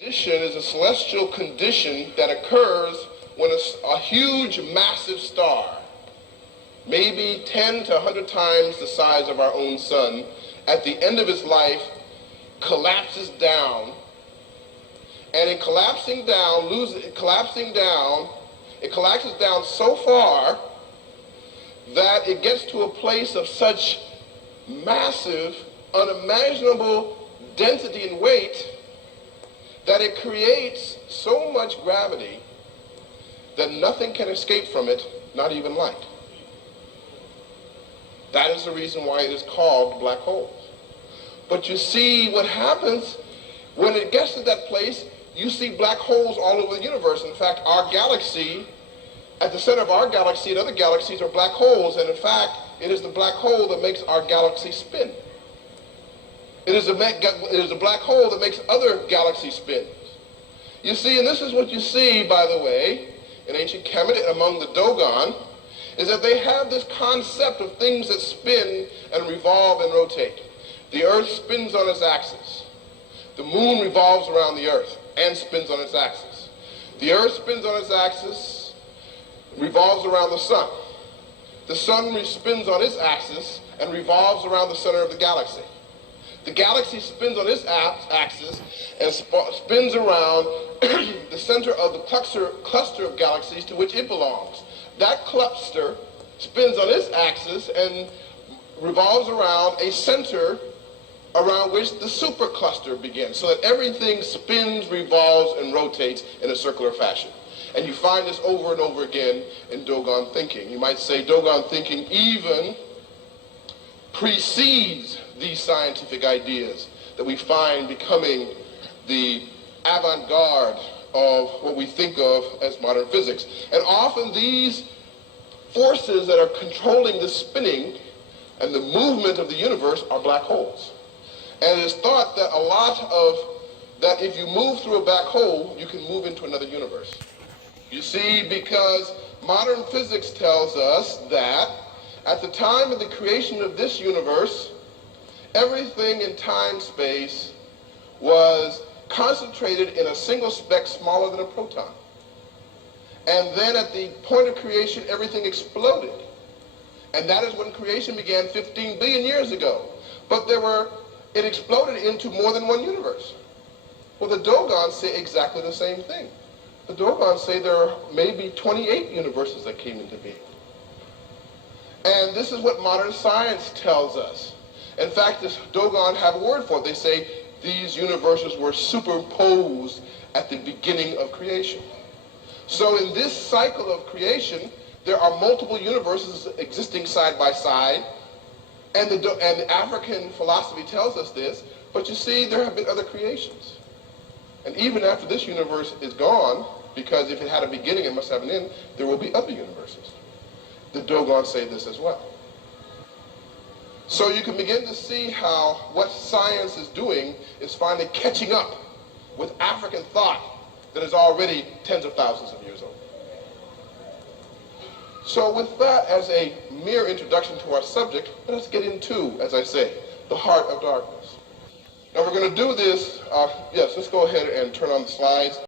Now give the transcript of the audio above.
Condition is a celestial condition that occurs when a huge, massive star, maybe 10 to 100 times the size of our own sun, at the end of its life, collapses down. And in collapsing down, it collapses down so far that it gets to a place of such massive, unimaginable density and weight that it creates so much gravity that nothing can escape from it, not even light. That is the reason why it is called black holes. But you see what happens when it gets to that place. You see black holes all over the universe. In fact, our galaxy, at the center of our galaxy and other galaxies are black holes, and in fact, it is the black hole that makes our galaxy spin. It is a black hole that makes other galaxies spin. You see, and this is what you see, by the way, in ancient Kemet among the Dogon, is that they have this concept of things that spin and revolve and rotate. The Earth spins on its axis. The moon revolves around the Earth and spins on its axis. The Earth spins on its axis, revolves around the sun. The sun spins on its axis and revolves around the center of the galaxy. The galaxy spins on its axis and spins around the center of the cluster of galaxies to which it belongs. That cluster spins on its axis and revolves around a center around which the supercluster begins, so that everything spins, revolves, and rotates in a circular fashion. And you find this over and over again in Dogon thinking. You might say Dogon thinking even precedes these scientific ideas that we find becoming the avant-garde of what we think of as modern physics. And often these forces that are controlling the spinning and the movement of the universe are black holes. And it is thought that if you move through a black hole, you can move into another universe. You see, because modern physics tells us that at the time of the creation of this universe, everything in time-space was concentrated in a single speck smaller than a proton. And then at the point of creation, everything exploded. And that is when creation began 15 billion years ago. But it exploded into more than one universe. Well, the Dogons say exactly the same thing. The Dogons say there are maybe 28 universes that came into being. And this is what modern science tells us. In fact, the Dogon have a word for it. They say these universes were superposed at the beginning of creation. So in this cycle of creation, there are multiple universes existing side by side. And the African philosophy tells us this, but you see, there have been other creations. And even after this universe is gone, because if it had a beginning, it must have an end, there will be other universes. The Dogon say this as well. So you can begin to see how what science is doing is finally catching up with African thought that is already tens of thousands of years old. So with that as a mere introduction to our subject, let us get into, as I say, the heart of darkness. Now we're going to do this, yes, let's go ahead and turn on the slides.